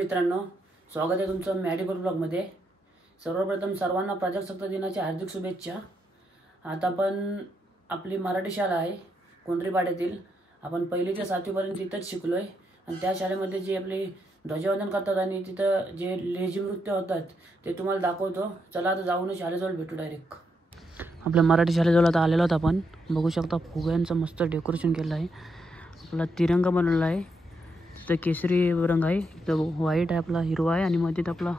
मित्रांनो, स्वागत आहे तुमचं मॅडिकल ब्लॉगमध्ये। सर्वप्रथम सर्वांना प्रजासत्ताक दिनाच्या हार्दिक शुभेच्छा। आता आपण आपली मराठी शाळा आहे कोंढरीपाड्यातील, आपण पहिली ते 7वी पर्यंत तिथेच शिकलोय आणि त्या शाळेमध्ये जे आपले ध्वजवंदन करतात आणि तिथं जे लेझिम नृत्य होतात ते तुम्हाला दाखवतो। चला आता जाऊन शाळेजवळ भेटू डायरेक्ट। आपल्या मराठी शाळेजवळ आता आलेलो आहोत आपण। बघू शकता फुग्यांचं मस्त डेकोरेशन केलं आहे। आपला तिरंगा बनवला आहे, तर केसरी रंग आहे, तर व्हाईट आहे, आपला हिरवा आहे आणि मध्ये आपला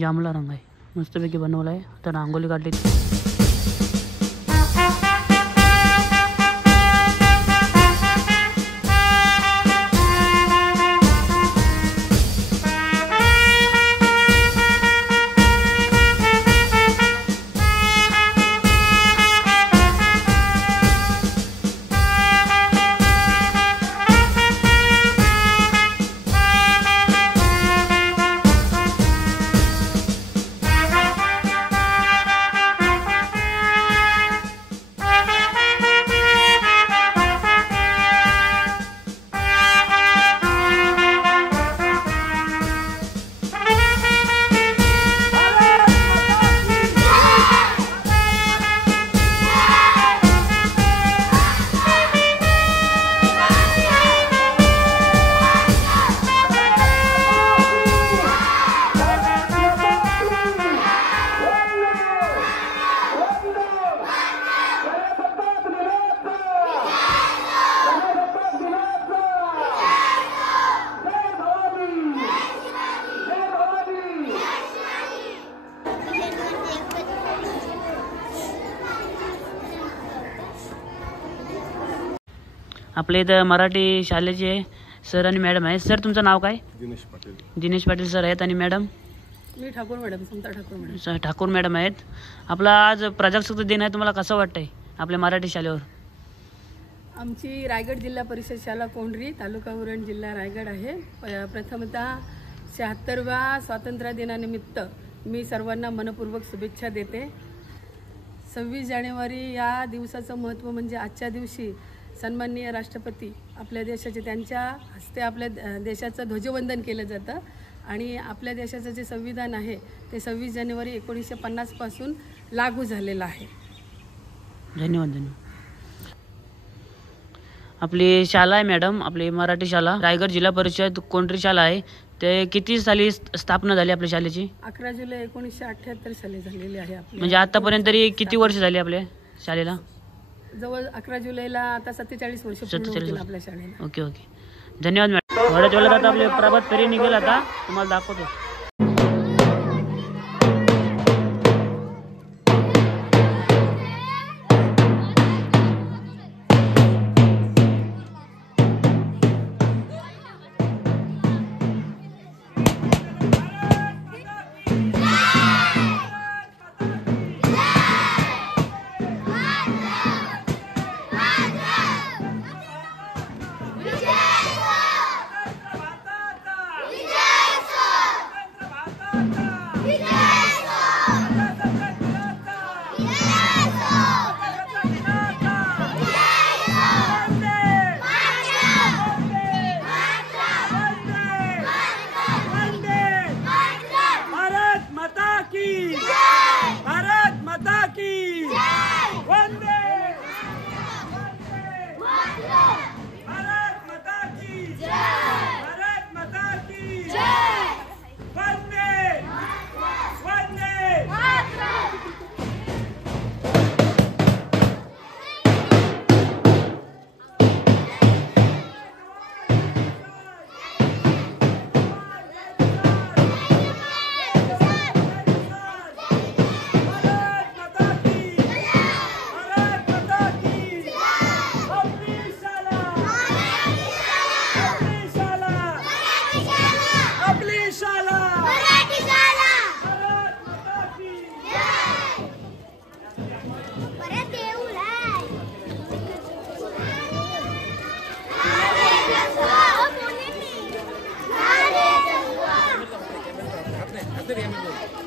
जांभळा रंग आहे। मस्तपैकी बनवला आहे। तर रांगोळी काढली। आपले इथं मराठी शाळेचे सर आणि मॅडम आहेत। सर तुमचं नाव काय? दिनेश पाटील। दिनेश पाटील सर आहेत आणि मॅडम मी ठाकूर मॅडम, समता ठाकूर मॅडम। ठाकूर मॅडम आहेत। आपला आज प्रजासत्ताक दिन आहे, तुम्हाला कसं वाटतंय आपल्या मराठी शाळेवर? आमची रायगड जिल्हा परिषद शाळा कोंढरी, तालुका उरण, जिल्हा रायगड आहे। प्रथमतः 76व्या स्वातंत्र्य दिनानिमित्त मी सर्वांना मनपूर्वक शुभेच्छा देते। 26 जानेवारी या दिवसाचं महत्त्व म्हणजे आजच्या दिवशी सन्माननीय राष्ट्रपती आपल्या देशाचे, त्यांच्या हस्ते आपल्या देशाचं ध्वजवंदन केलं जातं आणि आपल्या देशाचं जे संविधान आहे ते 26 जानेवारी 1950 पासून लागू झालेलं आहे। धन्यवाद। आपली शाळा आहे मॅडम, आपली मराठी शाळा रायगड जिल्हा परिषद कोंढरी शाळा आहे, ते किती साली स्थापना झाली आपल्या शाळेची? 11 जुलै 1978 साली झालेली आहे आपली। म्हणजे आतापर्यंत तरी किती वर्ष झाली आपल्या शाळेला? जवळ 11 जुलैला आता 47 वर्ष पूर्ण होतील आपल्या शाळेला। ओके ओके, धन्यवाद मॅडम। थोड्याच वेळात आता आपले प्रभात फेरी निघेल, आता तुम्हाला दाखवतो।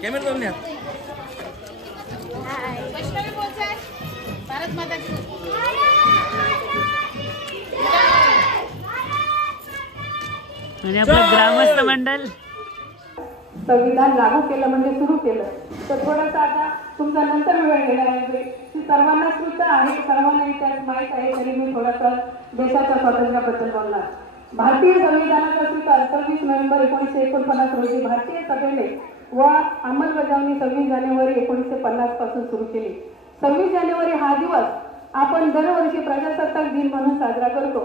कॅमेरा लावून या. वैष्णवी बोलताय भारत माता की आणि आपलं ग्रामस्थ मंडळ संविधान लागू केलं म्हणजे सुरू केलं. तर थोडंसं आता तुमचा नंतर वेळ घेण्याऐवजी ती सर्वांना श्रुत आहे, सर्वांना इतिहास माहीत आहे, तरी मी थोडंसं देशाच्या स्वातंत्र्याबद्दल बोलणार. भारतीय संविधानाचा स्वीकार 26 नोव्हेंबर 1949 रोजी भारतीय सभेने व अंमलबजावणी 26 जानेवारी 1950 पासून सुरू केली. 26 जानेवारी हा दिवस आपण दरवर्षी प्रजासत्ताक दिन म्हणून साजरा करतो.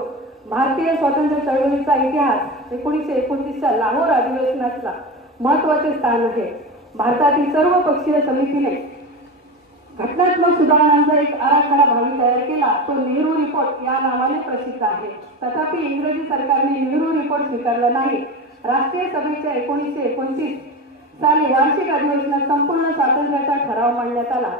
भारतीय स्वातंत्र्य चळवळीचा इतिहास 1929च्या लाहोर अधिवेशनाचा महत्त्वाचे स्थान आहे. भारतातील सर्व पक्षीय समितीने घटनात्मक सुधारणांचा एक आराखडा भावी तयार केला. तो नेहरू रिपोर्ट या नावाने प्रसिद्ध आहे. तथापि इंग्रजी सरकारने नेहरू रिपोर्ट स्वीकारला नाही. राष्ट्रीय सभेच्या 1929 साली वार्षिक अधिवेशनात संपूर्ण स्वातंत्र्याचा ठराव मांडण्यात आला.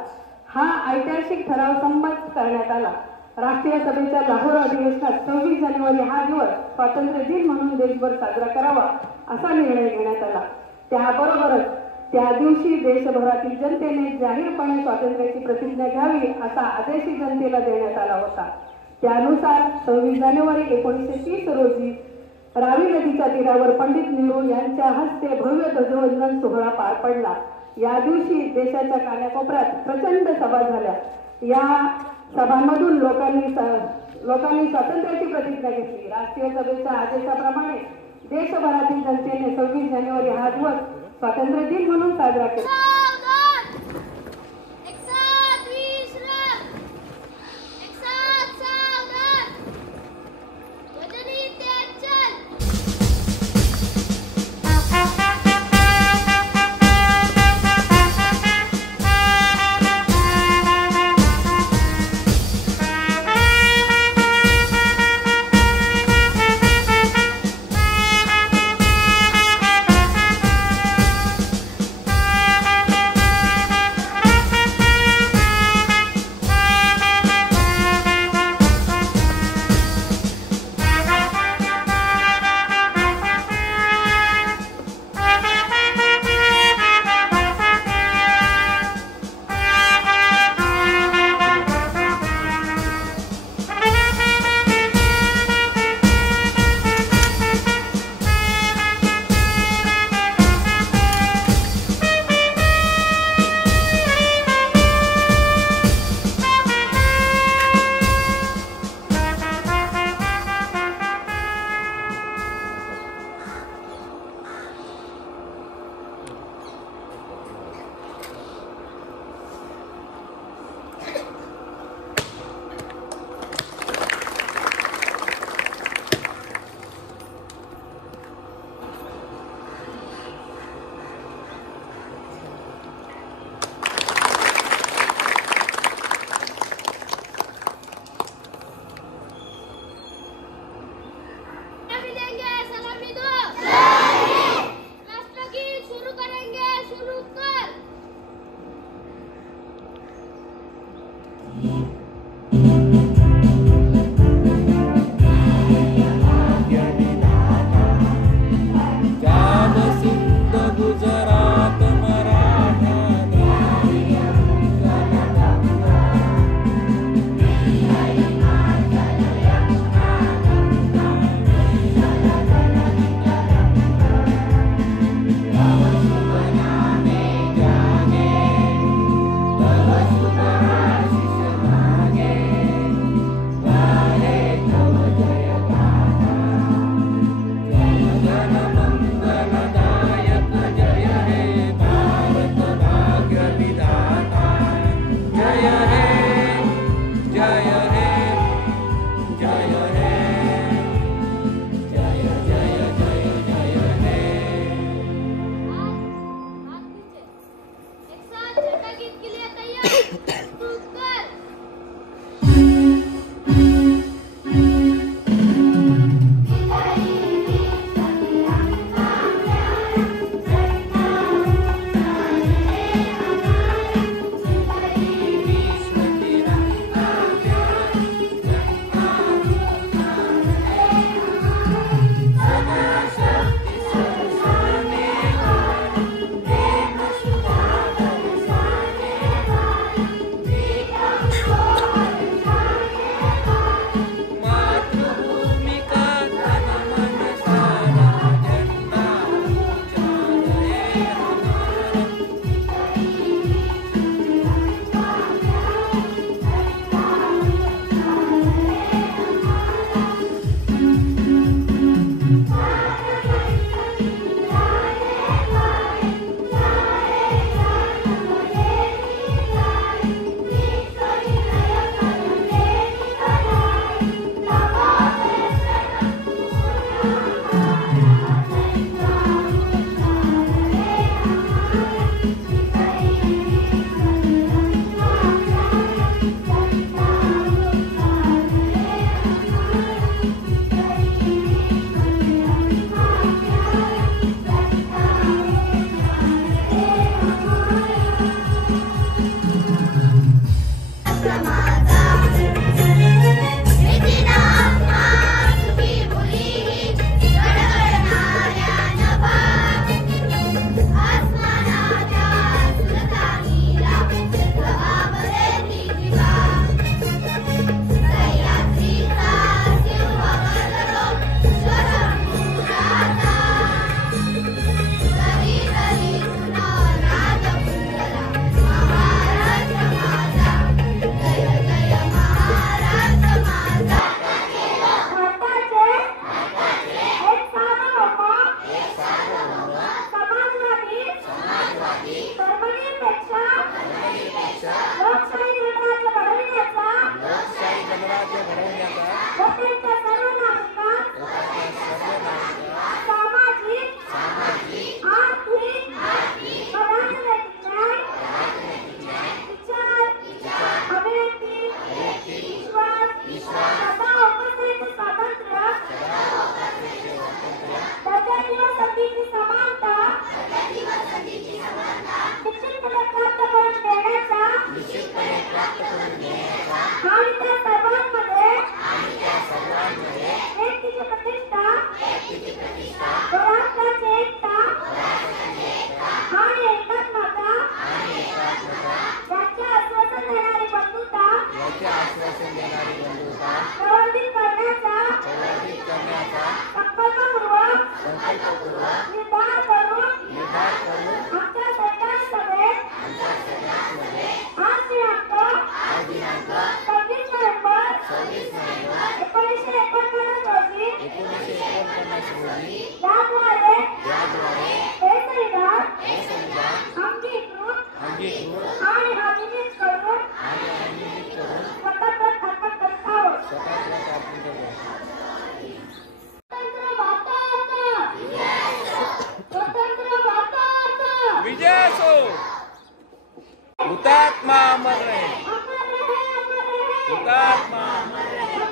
हा ऐतिहासिक ठराव संमत करण्यात आला. राष्ट्रीय सभेच्या लाहोर अधिवेशनात 26 जानेवारी हा दिवस स्वातंत्र्य दिन म्हणून देशभर साजरा करावा असा निर्णय घेण्यात आला. त्याबरोबरच त्या दिवशी देशभरातील जनतेने जाहीरपणे स्वातंत्र्याची प्रतिज्ञा घ्यावी असा आदेशही जनतेला देण्यात आला होता. त्यानुसार 26 जानेवारी 1930 रोजी रावी नदीच्या तीरावर पंडित नेहरू यांच्या हस्ते भव्य ध्वजवंदन सोहळा पार पडला. या दिवशी देशाच्या कानाकोपऱ्यात प्रचंड सभा झाल्या. या सभांमधून लोकांनी स्वातंत्र्याची प्रतिज्ञा घेतली. राष्ट्रीय सभेच्या आदेशाप्रमाणे देशभरातील जनतेने 26 जानेवारी हा दिवस स्वातंत्र्य दिन म्हणून साजरा केला. अंगीकृत आणि अभिनीत करून स्वतंत्र स्थापन करीत आहोत. स्वतंत्र भारताचा स्वतंत्र भारताचा विजय असो. हुतात्मा अमर रहे. हुतात्मा अमर रहे.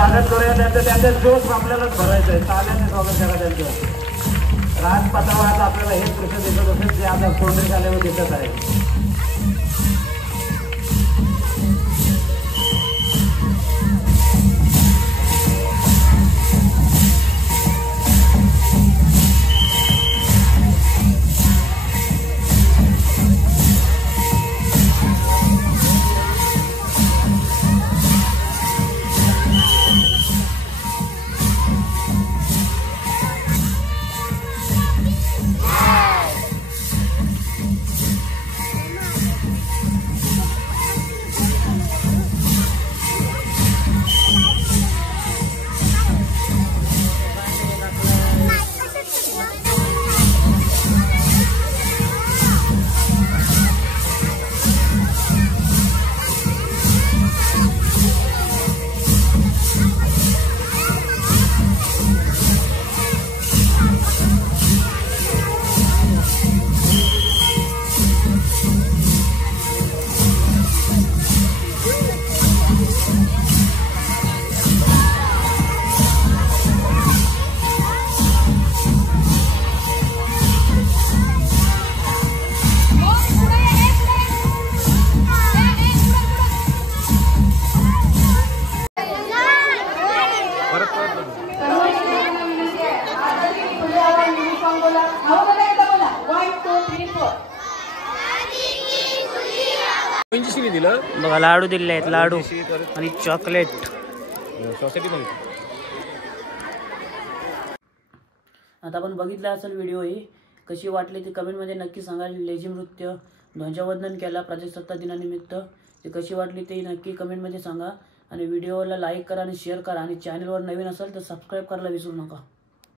स्वागत करूया त्यांचं जोश आपल्यालाच भरायचं आहे. ताब्याने स्वागत करा त्यांचं. राजपथावर आपल्याला हे दृश्य दिसत असेल जे आता कोंढरी शाळेवर दिसत आहे. दिलं बघा लाडू दिले आहेत, लाडू आणि चॉकलेट. सोसायटीमध्ये. आता आपण बघितलं असेल व्हिडिओ ही कशी वाटली ती कमेंटमध्ये नक्की सांगा. लेझिम नृत्य ध्वजवंदन केला प्रजासत्ताक दिनानिमित्त, ती कशी वाटली ते नक्की कमेंटमध्ये सांगा. आणि व्हिडिओला लाईक करा आणि शेअर करा. आणि चॅनलवर नवीन असेल तर सबस्क्राईब करायला विसरू नका.